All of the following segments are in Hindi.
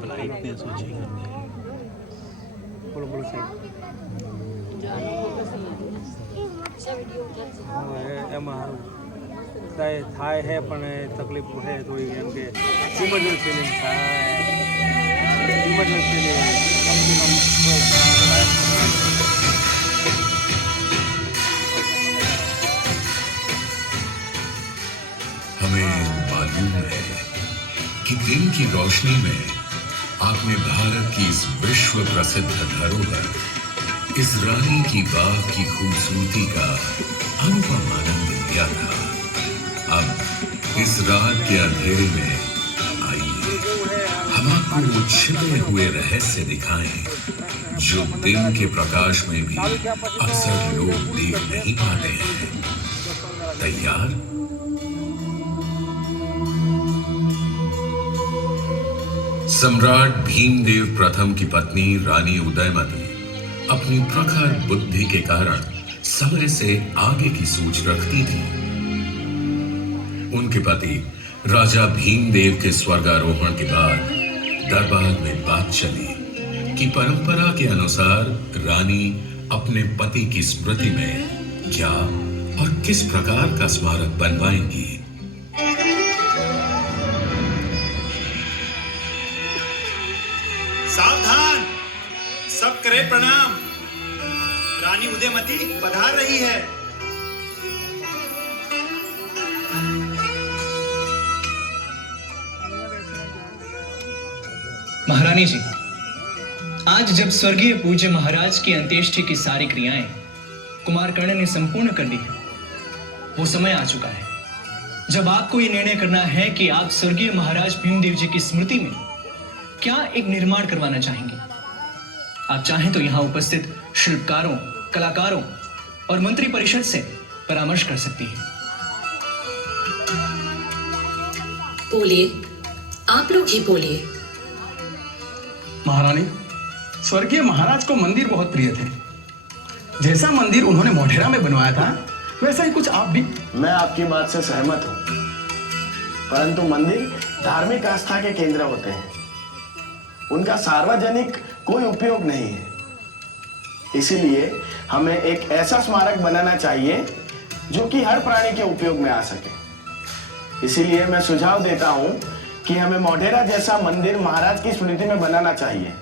भलाई ने सोची करनी बोलो बोलो सही એમાં થાય હે પણ તકલીફ છે થોડી એમ કે ઇમરજન્સી થાય ઇમરજન્સી हमें मालूम है कि दिन की रोशनी में आपने भारत की इस विश्व प्रसिद्ध धरोहर इस रानी की बाग की खूबसूरती का अनुपम आनंद लिया था। अब इस रात के अंधेरे में आइए हम आपको वो छिपे हुए रहस्य दिखाएं जो दिन के प्रकाश में भी अक्सर लोग देख नहीं पाते हैं। तैयार? सम्राट भीमदेव प्रथम की पत्नी रानी उदयमती अपनी प्रखर बुद्धि के कारण समय से आगे की सोच रखती थी। उनके पति राजा भीमदेव के स्वर्गारोहण के बाद दरबार में बात चली कि परंपरा के अनुसार रानी अपने पति की स्मृति में क्या और किस प्रकार का स्मारक बनवाएंगी। सावधान, सब करे प्रणाम। रानी उदयमती पधार रही है। महारानी जी, आज जब स्वर्गीय पूज्य महाराज की अंत्येष्टि की सारी क्रियाएं कुमार कर्ण ने संपूर्ण कर दी है, वो समय आ चुका है जब आपको ये निर्णय करना है कि आप स्वर्गीय महाराज भीमदेव जी की स्मृति में क्या एक निर्माण करवाना चाहेंगे। आप चाहें तो यहां उपस्थित शिल्पकारों, कलाकारों और मंत्री परिषद से परामर्श कर सकती है। बोलिए, आप लोग ही बोलिए। महारानी, स्वर्गीय महाराज को मंदिर बहुत प्रिय थे। जैसा मंदिर उन्होंने मोढेरा में बनवाया था वैसा ही कुछ आप भी। मैं आपकी बात से सहमत हूँ, परंतु मंदिर धार्मिक आस्था के केंद्र होते हैं, उनका सार्वजनिक कोई उपयोग नहीं है। इसीलिए हमें एक ऐसा स्मारक बनाना चाहिए जो कि हर प्राणी के उपयोग में आ सके। इसीलिए मैं सुझाव देता हूं कि हमें मोढेरा जैसा मंदिर महाराज की स्मृति में बनाना चाहिए,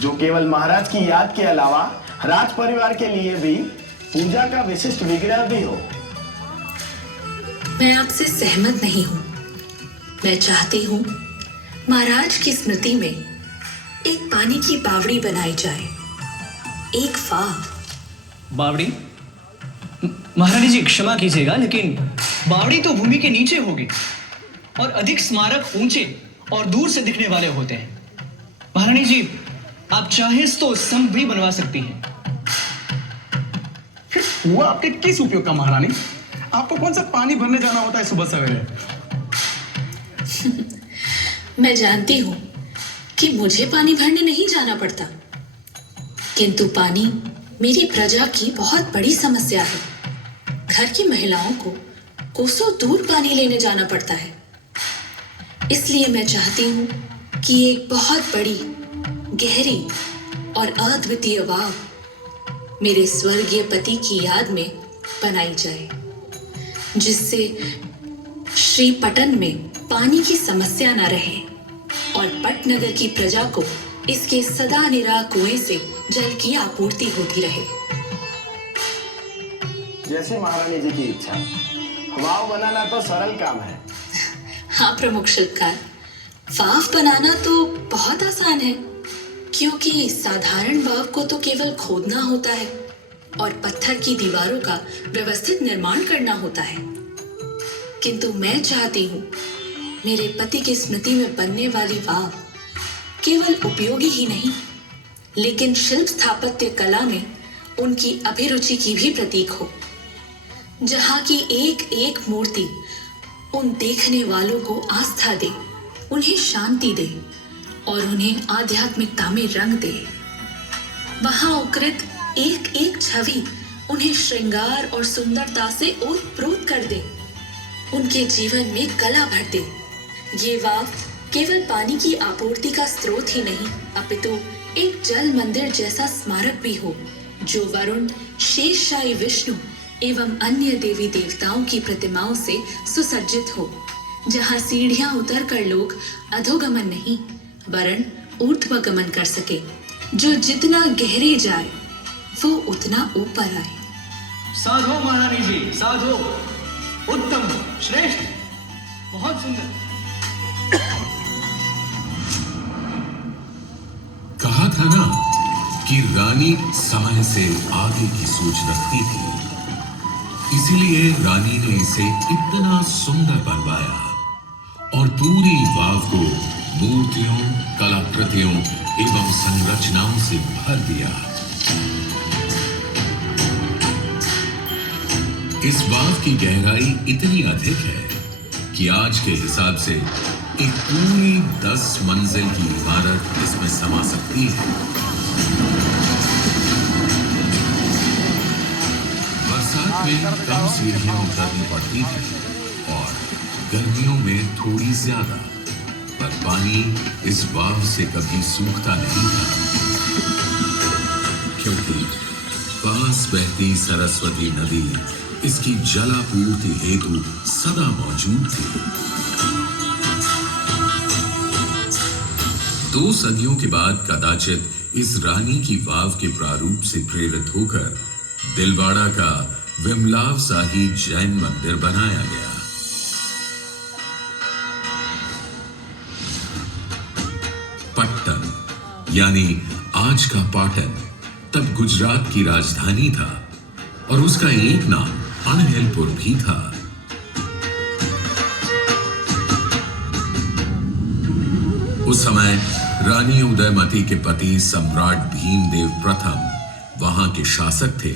जो केवल महाराज की याद के अलावा राज परिवार के लिए भी पूजा का विशिष्ट विग्रह भी हो। मैं आपसे सहमत नहीं हूं। मैं चाहती हूं महाराज की स्मृति में एक पानी की बावड़ी बनाई जाए, एक फाव। बावड़ी? महारानी जी क्षमा कीजिएगा, लेकिन बावड़ी तो भूमि के नीचे होगी और अधिक स्मारक ऊंचे और दूर से दिखने वाले होते हैं। महारानी जी, आप चाहें तो स्तंभ भी बनवा सकती हैं। फिर वो आपके किस उपयोग का महारानी? आपको कौन सा पानी भरने जाना होता है सुबह सवेरे? मैं जानती हूं कि मुझे पानी भरने नहीं जाना पड़ता, किंतु पानी मेरी प्रजा की बहुत बड़ी समस्या है। घर की महिलाओं को कोसों दूर पानी लेने जाना पड़ता है। इसलिए मैं चाहती हूं कि एक बहुत बड़ी, गहरी और अद्वितीय वाव मेरे स्वर्गीय पति की याद में बनाई जाए, जिससे श्री पटन में पानी की समस्या न रहे और पटनगर की प्रजा को इसके सदा निराह कुएं से जल की आपूर्ति होती रहे। जैसी महारानी जी की इच्छा। वाव बनाना तो सरल काम है। हाँ प्रमुख शिल्पकार, वाव बनाना तो बहुत आसान है, क्योंकि साधारण वाव को तो केवल खोदना होता है और पत्थर की दीवारों का व्यवस्थित निर्माण करना होता है। किंतु मैं चाहती हूँ मेरे पति की स्मृति में बनने वाली वाव केवल उपयोगी ही नहीं, लेकिन शिल्प स्थापत्य कला में उनकी अभिरुचि की भी प्रतीक हो, जहाँ की एक एक मूर्ति उन देखने वालों को आस्था दे, उन्हें शांति दे और उन्हें आध्यात्मिकता में रंग दे। वहां उकृत एक एक छवि उन्हें श्रृंगार और सुंदरता से ओतप्रोत कर दे, उनके जीवन में कला भर दे। ये वाव केवल पानी की आपूर्ति का स्रोत ही नहीं, अपितु एक जल मंदिर जैसा स्मारक भी हो, जो वरुण, शेषशायी विष्णु एवं अन्य देवी देवताओं की प्रतिमाओं से सुसज्जित हो, जहाँ सीढ़ियां उतरकर लोग अधोगमन नहीं वरन ऊर्ध्वगमन कर सके, जो जितना गहरे जाए वो उतना ऊपर आए। साधो महारानी जी, साधो, उत्तम, श्रेष्ठ, बहुत सुंदर। कहा था ना कि रानी समय से आगे की सोच रखती थी, इसीलिए रानी ने इसे इतना सुंदर बनवाया और पूरी वाव को मूर्तियों, कलाकृतियों एवं संरचनाओं से भर दिया। इस वाव की गहराई इतनी अधिक है कि आज के हिसाब से एक पूरी 10 मंजिल की इमारत इसमें समा सकती है। बरसात में कम सीढ़ियां उतरनी पड़ती थी और गर्मियों में थोड़ी ज्यादा, पर पानी इस वाव से कभी सूखता नहीं था, क्योंकि पास बहती सरस्वती नदी इसकी जलापूर्ति हेतु सदा मौजूद थी। 2 सदियों के बाद कदाचित इस रानी की वाव के प्रारूप से प्रेरित होकर दिलवाड़ा का विमलाव शाही जैन मंदिर बनाया गया। पट्टन यानी आज का पाटन तब गुजरात की राजधानी था और उसका एक नाम अनहिलपुर भी था। उस समय रानी उदयमती के पति सम्राट भीमदेव प्रथम वहां के शासक थे।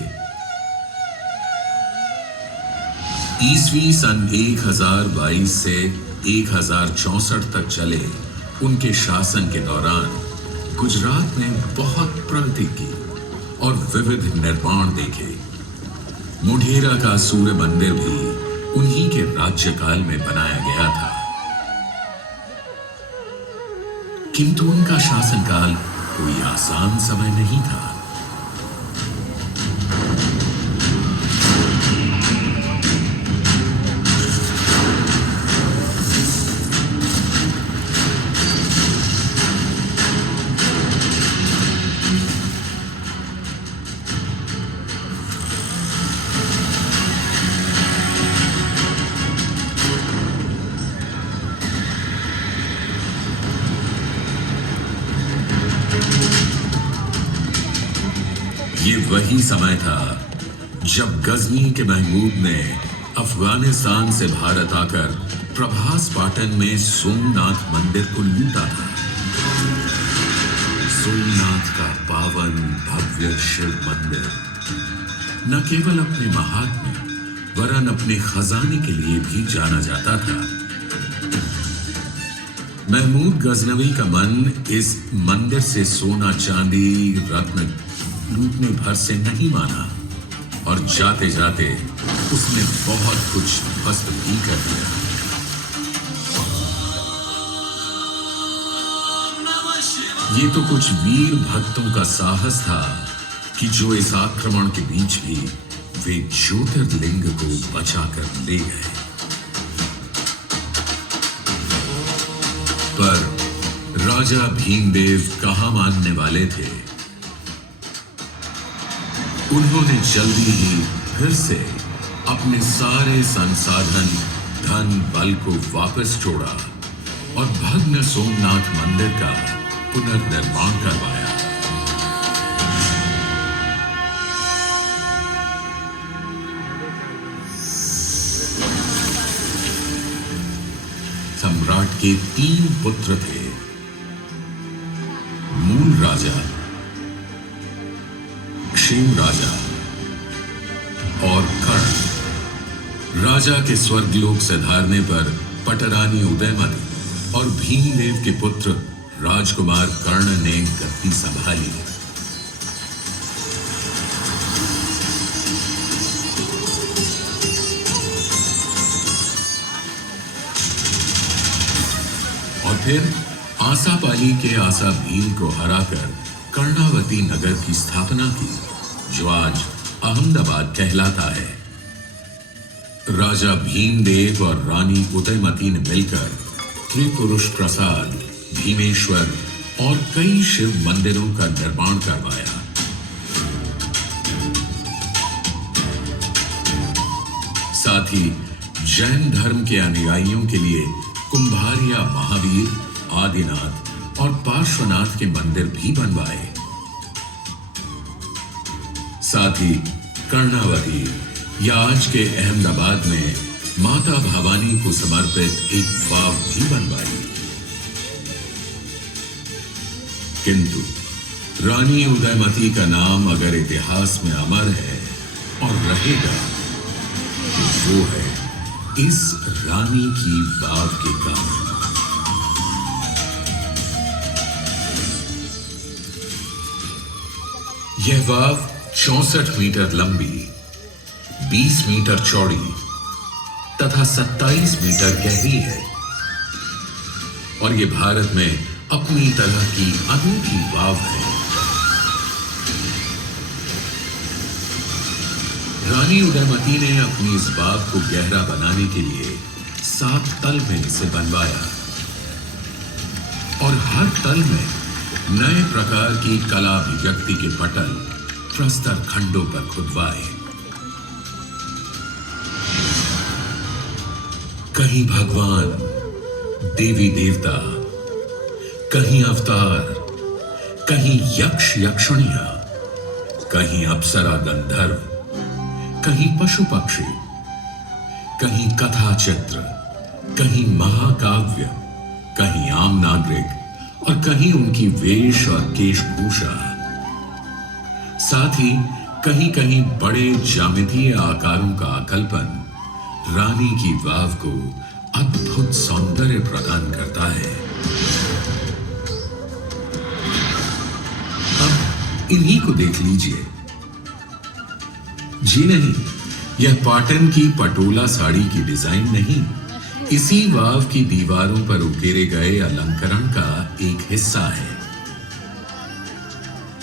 ईस्वी सन 1022 से 1064 तक चले उनके शासन के दौरान गुजरात ने बहुत प्रगति की और विविध निर्माण देखे। मोढेरा का सूर्य मंदिर भी उन्हीं के राज्यकाल में बनाया गया था। किंतु उनका शासनकाल कोई आसान समय नहीं था। ये वही समय था जब गजनी के महमूद ने अफगानिस्तान से भारत आकर प्रभास पाटन में सोमनाथ मंदिर को लूटा था। सोमनाथ का पावन भव्य शिव मंदिर न केवल अपने महात्म्य वरन अपने खजाने के लिए भी जाना जाता था। महमूद गजनवी का मन इस मंदिर से सोना चांदी रत्न लूटने भर से नहीं माना और जाते जाते उसने बहुत कुछ ध्वस्त भी कर दिया। ये तो कुछ वीर भक्तों का साहस था कि जो इस आक्रमण के बीच भी वे ज्योतिर्लिंग को बचाकर ले गए। पर राजा भीमदेव कहां मानने वाले थे। उन्होंने जल्दी ही फिर से अपने सारे संसाधन धन बल को वापस जोड़ा और भग्न सोमनाथ मंदिर का पुनर्निर्माण करवाया। सम्राट के 3 पुत्र थे, मूल राजा, क्षेम राजा और कर्ण। राजा के स्वर्गलोक से धारने पर पटरानी उदयमती और भीमदेव के पुत्र राजकुमार कर्ण ने गद्दी संभाली। और फिर आसापाली के आसा भील को हराकर कर्णावती नगर की स्थापना की, जो आज अहमदाबाद कहलाता है। राजा भीमदेव और रानी उदयमती ने मिलकर त्रिपुरुष प्रसाद, भीमेश्वर और कई शिव मंदिरों का निर्माण करवाया। साथ ही जैन धर्म के अनुयायियों के लिए कुंभारिया महावीर, आदिनाथ और पार्श्वनाथ के मंदिर भी बनवाए। साथ ही कर्णावती या आज के अहमदाबाद में माता भवानी को समर्पित एक वाव भी बनवाई। किंतु रानी उदयमती का नाम अगर इतिहास में अमर है और रहेगा, तो वो है इस रानी की वाव के कारण। यह वाव 64 मीटर लंबी, 20 मीटर चौड़ी तथा 27 मीटर गहरी है और यह भारत में अपनी तरह की अनूठी वाव है। रानी उदयमती ने अपनी इस वाव को गहरा बनाने के लिए 7 तल में इसे बनवाया और हर तल में नए प्रकार की कला अभिव्यक्ति के पटल प्रस्तर खंडों पर खुदवाए। कहीं भगवान, देवी देवता, कहीं अवतार, कहीं यक्ष यक्षिणियां, कहीं अप्सरा गंधर्व, कहीं पशु पक्षी, कहीं कथा चित्र, कहीं महाकाव्य, कहीं आम नागरिक और कहीं उनकी वेश और केशभूषा। साथ ही कहीं कहीं बड़े ज्यामितीय आकारों का आकल्पन रानी की वाव को अद्भुत सौंदर्य प्रदान करता है। अब इन्हीं को देख लीजिए। जी नहीं, यह पाटन की पटोला साड़ी की डिजाइन नहीं, इसी वाव की दीवारों पर उकेरे गए अलंकरण का एक हिस्सा है।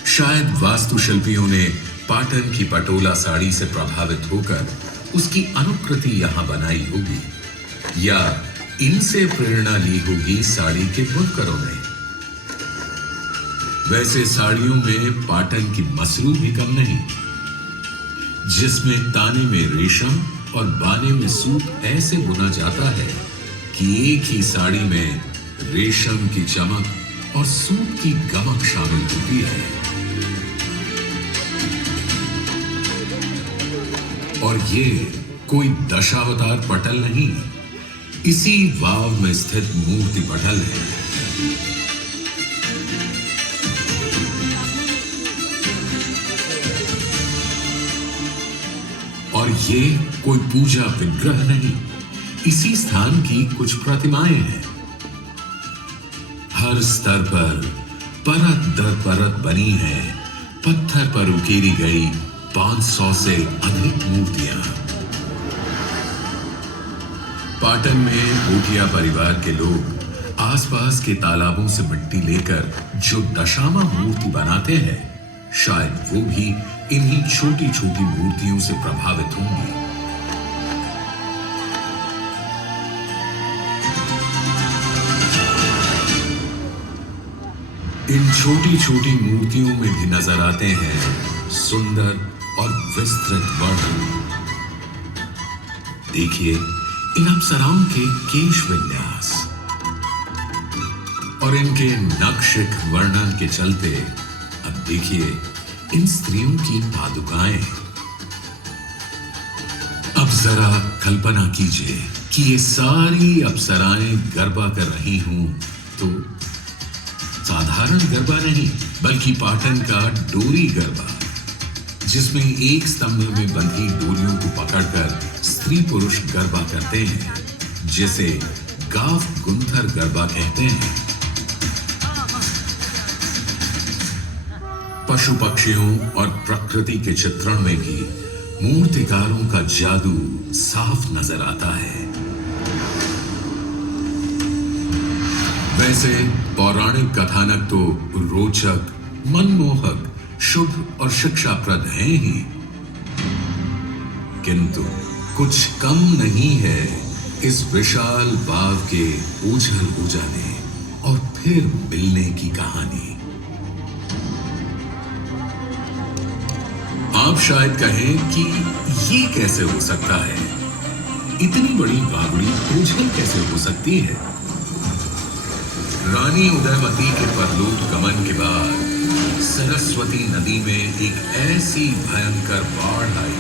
शायद वास्तुशिल्पियों ने पाटन की पटोला साड़ी से प्रभावित होकर उसकी अनुकृति यहां बनाई होगी या इनसे प्रेरणा ली होगी साड़ी के बुनकरों ने। वैसे साड़ियों में पाटन की मसरू भी कम नहीं, जिसमें ताने में रेशम और बाने में सूत ऐसे बुना जाता है कि एक ही साड़ी में रेशम की चमक और सूत की गमक शामिल होती है। और ये कोई दशावतार पटल नहीं, इसी वाव में स्थित मूर्ति पटल है। और ये कोई पूजा विग्रह नहीं, इसी स्थान की कुछ प्रतिमाएं हैं। हर स्तर पर परत दर परत बनी है पत्थर पर उकेरी गई 500 से अधिक मूर्तियां। पाटन में भूटिया परिवार के लोग आसपास के तालाबों से मिट्टी लेकर जो दशामा मूर्ति बनाते हैं, शायद वो भी इन्हीं छोटी छोटी मूर्तियों से प्रभावित होंगी। इन छोटी छोटी मूर्तियों में भी नजर आते हैं सुंदर और विस्तृत वर्णन। देखिए इन अप्सराओं के केश विन्यास और इनके नक्शिक वर्णन के चलते अब देखिए इन स्त्रियों की पादुकाएं। अब जरा कल्पना कीजिए कि ये सारी अप्सराएं गरबा कर रही हूं, तो साधारण गरबा नहीं बल्कि पाटन का डोरी गरबा, जिसमें एक स्तंभ में बंधी डोरियों को पकड़कर स्त्री पुरुष गरबा करते हैं, जिसे गाव गुंथर गरबा कहते हैं। पशु पक्षियों और प्रकृति के चित्रण में भी मूर्तिकारों का जादू साफ नजर आता है। वैसे पौराणिक कथानक तो रोचक, मनमोहक, शुभ और शिक्षाप्रद हैं ही, किंतु कुछ कम नहीं है इस विशाल बाव के उछल हो जाने और फिर मिलने की कहानी। आप शायद कहें कि ये कैसे हो सकता है, इतनी बड़ी बावड़ी उछल कैसे हो सकती है। रानी उदयमती के परलोक गमन के बाद सरस्वती नदी में एक ऐसी भयंकर बाढ़ आई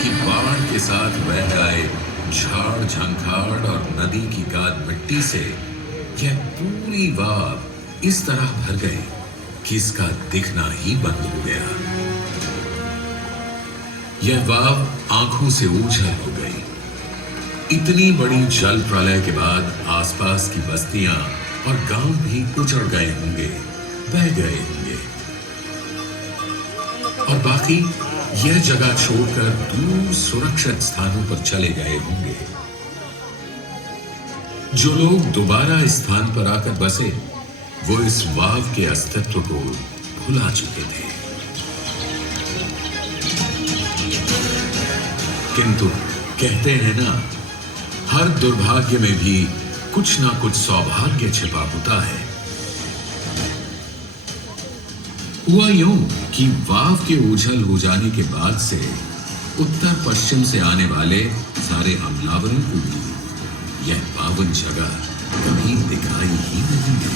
कि बाढ़ के साथ बह आए झाड़ झंखाड़ और नदी की गाद मिट्टी से यह पूरी वाव इस तरह भर गई कि इसका दिखना ही बंद हो गया। यह वाव आंखों से ओझल हो गई। इतनी बड़ी जल प्रलय के बाद आसपास की बस्तियां और गांव भी उजड़ गए होंगे, बह गए होंगे, और बाकी यह जगह छोड़कर दूर सुरक्षित स्थानों पर चले गए होंगे। जो लोग दोबारा इस स्थान पर आकर बसे, वो इस वाव के अस्तित्व को भुला चुके थे। किंतु कहते हैं ना, हर दुर्भाग्य में भी कुछ ना कुछ सौभाग्य छिपा होता है। हुआ यूं कि वाव के ओझल हो जाने के बाद से उत्तर पश्चिम से आने वाले सारे हमलावरों को भी यह पावन जगह कभी दिखाई ही नहीं दी,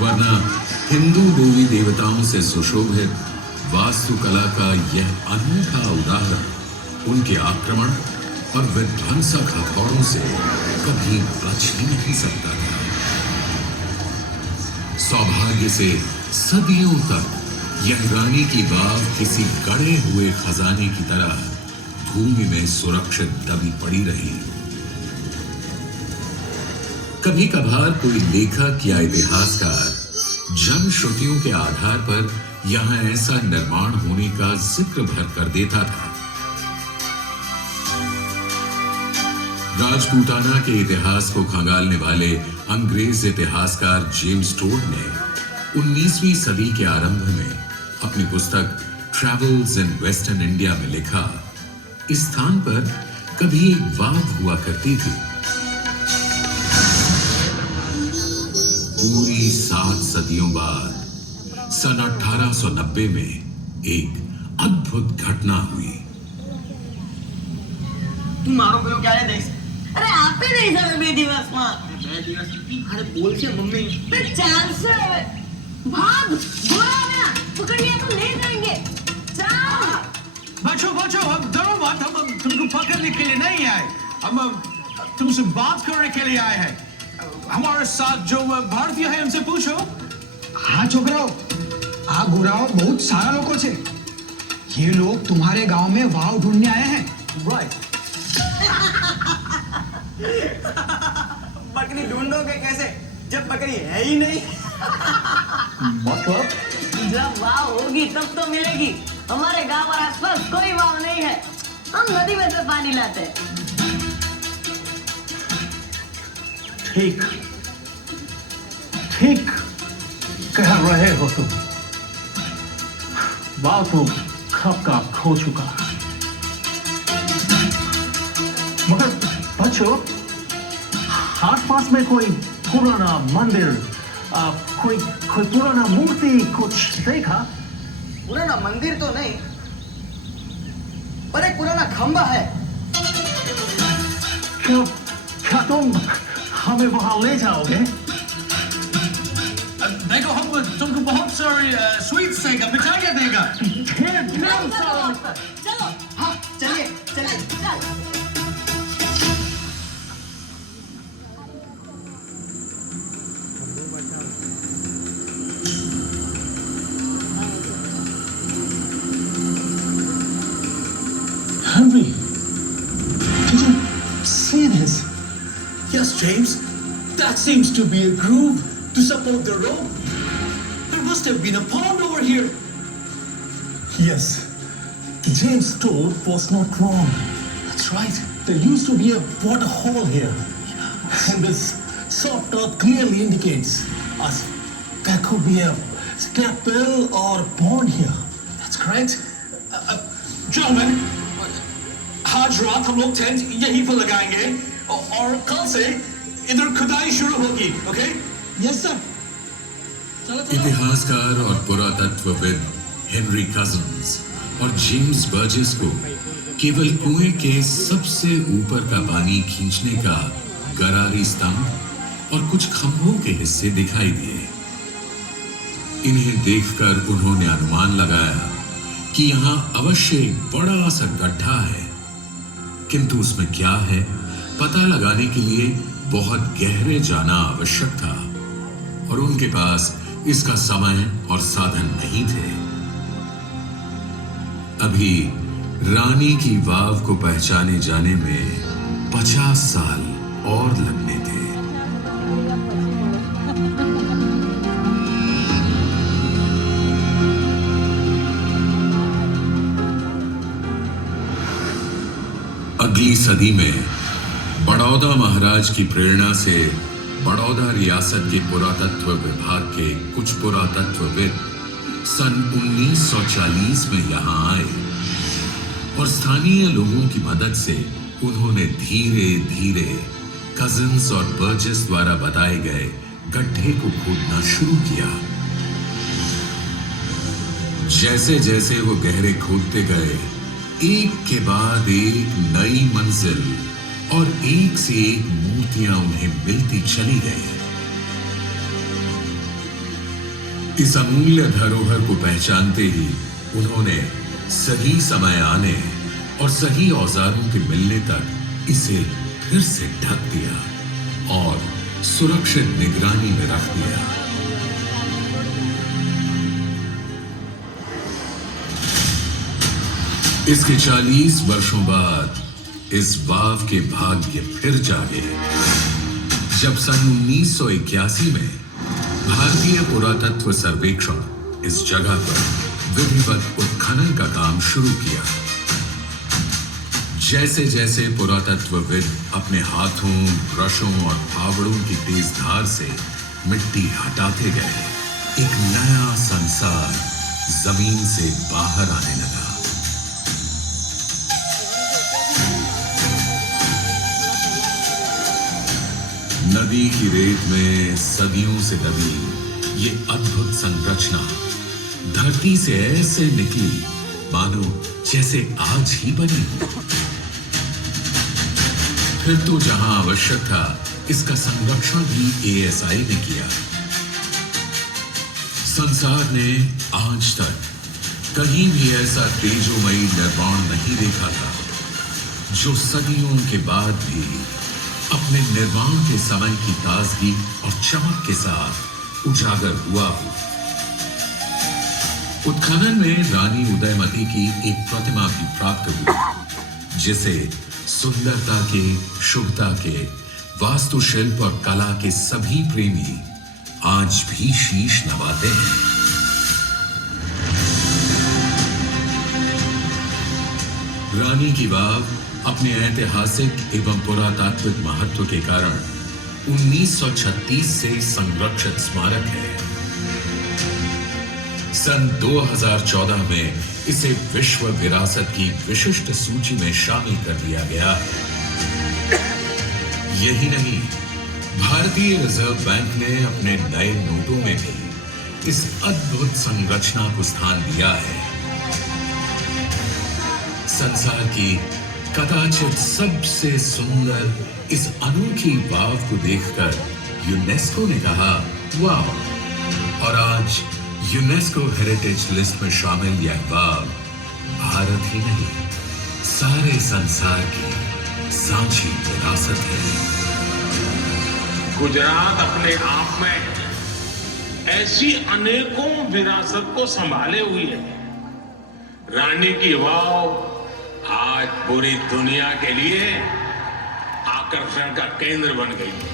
वरना हिंदू देवी देवताओं से सुशोभित वास्तुकला का यह अनूठा उदाहरण उनके आक्रमण और विध्वंसक हथौड़ों से कभी बच ही नहीं सकता था। सौभाग्य से सदियों तक यह रानी की वाव किसी गड़े हुए खजाने की तरह भूमि में सुरक्षित दबी पड़ी रही। कभी कभार कोई लेखक या इतिहासकार जनश्रुतियों के आधार पर यहां ऐसा निर्माण होने का जिक्र भर कर देता था। राजपूताना के इतिहास को खंगालने वाले अंग्रेज इतिहासकार जेम्स टोड ने 19वीं सदी के आरंभ में अपनी पुस्तक ट्रैवल्स इन वेस्टर्न इंडिया में लिखा, इस स्थान पर कभी एक वाव हुआ करती थी। पूरी 7 सदियों बाद सन 1890 में एक अद्भुत घटना हुई। મારો પેલો ક્યારે દઈશ? અરે આપી દઈશ હવે 2 દિવસમાં. 2 દિવસ? અરે બોલ છે મમ્મી. તો ચાલશે હવે. ભાગ બોલાવ્યા પકડીએ તો ले जाएंगे. ચાલ. बच्चों बच्चों, हम डरो मत, हम तुमको पकड़ने के लिए नहीं आए, हम तुमसे बात करने के लिए आए हैं। हमारे साथ जो भारतीय है उनसे पूछो। हाँ छोकराओ, आ गोराओ बहुत सारा लोगों से, ये लोग तुम्हारे गांव में वाव ढूंढने आए हैं। राइट। बकरी ढूंढोगे कैसे जब बकरी है ही नहीं? मतलब जब वाव होगी तब तो मिलेगी। हमारे गांव और आसपास कोई वाव नहीं है, हम नदी में से पानी लाते हैं। ठीक ठीक कह रहे हो तुम। वाव तो कब का खो चुका, मगर बच्चों आसपास में कोई पुराना मंदिर, कोई पुराना मूर्ति कुछ देखा? पुराना मंदिर तो नहीं, पर एक पुराना खंबा है। क्या तुम हमें वहां ले जाओगे? देखो, हम तुमको बहुत सारी स्वीट्स देगा, मिठाइयाँ देगा। चलो हाँ चलिए चलिए। चल। Henry, did you see this? Yes, James. That seems to be a groove to support the rope. There must have been a pond over here. Yes, James Todd was not wrong. That's right. There used to be a water hole here. And this soft earth clearly indicates us there could be a scalpel or pond here. That's correct. Gentlemen, आज रात हम लोग टेंट यहीं पर लगाएंगे और कल से इधर खुदाई शुरू होगी, ओके? Yes sir. इतिहासकार और पुरातत्वविद हेनरी कजिन्स और जेम्स बर्जेस को केवल कुएं के सबसे ऊपर का पानी खींचने का गरारी स्तंभ और कुछ खंभों के हिस्से दिखाई दिए। इन्हें देखकर उन्होंने अनुमान लगाया कि यहां अवश्य एक बड़ा सा गड्ढा है, किंतु उसमें क्या है पता लगाने के लिए बहुत गहरे जाना आवश्यक था और उनके पास इसका समय और साधन नहीं थे। अभी रानी की वाव को पहचाने जाने में 50 साल और लगने थे। अगली सदी में बड़ौदा महाराज की प्रेरणा से बड़ौदा रियासत के पुरातत्व विभाग के कुछ पुरातत्वविद सन 1940 में यहां आए और स्थानीय लोगों की मदद से उन्होंने धीरे धीरे कजिन्स और बर्जेस द्वारा बताए गए गड्ढे को खोदना शुरू किया। जैसे जैसे वो गहरे खोदते गए, एक के बाद एक नई मंजिल और एक से एक मूर्तियां उन्हें मिलती चली गई। इस अमूल्य धरोहर को पहचानते ही उन्होंने सही समय आने और सही औजारों के मिलने तक इसे फिर से ढक दिया और सुरक्षित निगरानी में रख दिया। इसके 40 वर्षों बाद इस वाव के भाग्य फिर जागे जब सन 1981 में भारतीय पुरातत्व सर्वेक्षण इस जगह पर विधिवत उत्खनन का काम शुरू किया। जैसे जैसे पुरातत्वविद अपने हाथों, ब्रशों और फावड़ों की तेज धार से मिट्टी हटाते गए, एक नया संसार जमीन से बाहर आने लगा। नदी की रेत में सदियों से दबी ये अद्भुत संरचना धरती से ऐसे निकली मानो जैसे आज ही बनी। फिर तो जहां आवश्यक था इसका संरक्षण भी एएसआई ने किया। संसार ने आज तक कहीं भी ऐसा तेजोमयी निर्माण नहीं देखा था जो सदियों के बाद भी अपने निर्माण के समय की ताजगी और चमक के साथ उजागर हुआ हो। उत्खनन में रानी उदयमती की एक प्रतिमा भी प्राप्त हुई जिसे सुंदरता के, शुभता के, वास्तुशिल्प और कला के सभी प्रेमी आज भी शीश नवाते हैं। रानी की वाव अपने ऐतिहासिक एवं पुरातात्विक महत्व के कारण 1936 से संरक्षित स्मारक है। सन 2014 में इसे विश्व विरासत की विशिष्ट सूची में शामिल कर दिया गया है। यही नहीं, भारतीय रिजर्व बैंक ने अपने नए नोटों में भी इस अद्भुत संरचना को स्थान दिया है। संसार की कदाचित सबसे सुंदर इस अनोखी वाव को देखकर यूनेस्को ने कहा वाह, और आज यूनेस्को हेरिटेज लिस्ट में शामिल यह वाव भारत ही नहीं सारे संसार की साझी विरासत है। गुजरात अपने आप में ऐसी अनेकों विरासत को संभाले हुए है। रानी की वाव आज पूरी दुनिया के लिए आकर्षण का केंद्र बन गई है।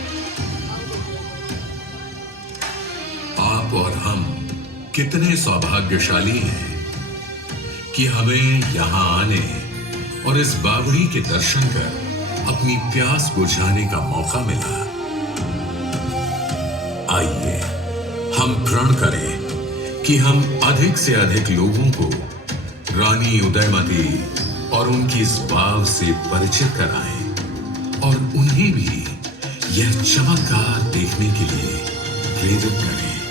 आप और हम कितने सौभाग्यशाली हैं कि हमें यहां आने और इस बावड़ी के दर्शन कर अपनी प्यास बुझाने का मौका मिला। आइए हम प्रण करें कि हम अधिक से अधिक लोगों को रानी उदयमती और उनकी इस वाव से परिचित कराएं और उन्हें भी यह चमत्कार देखने के लिए प्रेरित करें।